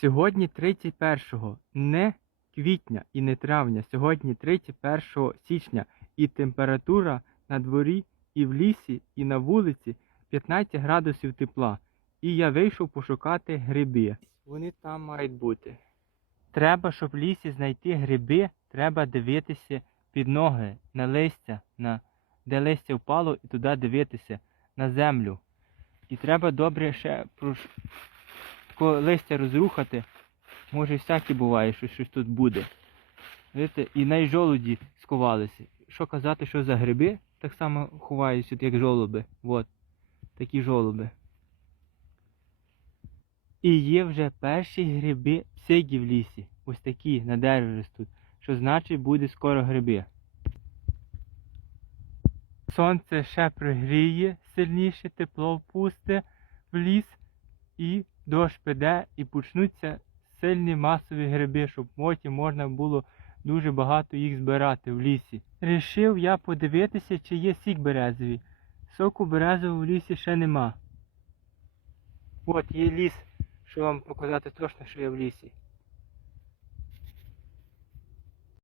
Сьогодні 31 не квітня і не травня, сьогодні 31 січня і температура на дворі і в лісі, і на вулиці 15 градусів тепла. І я вийшов пошукати гриби. Вони там мають бути. Треба, щоб в лісі знайти гриби, треба дивитися під ноги, на листя, на де листя впало, і туди дивитися на землю. І треба добре ще листя розрухати, може всяке буває, що щось тут буде. Видите, і найжолуді сховалися. Що казати, що за гриби, так само ховаються, як жолоби. От, такі жолоби. І є вже перші гриби псигі в лісі. Ось такі на дереві ростуть. Що значить буде скоро гриби. Сонце ще пригріє сильніше, тепло впусте в ліс, і дощ піде, і почнуться сильні масові гриби, щоб потім можна було дуже багато їх збирати в лісі. Рішив я подивитися, чи є сік березовий. Соку березового в лісі ще нема. От є ліс, що вам показати точно, що я в лісі.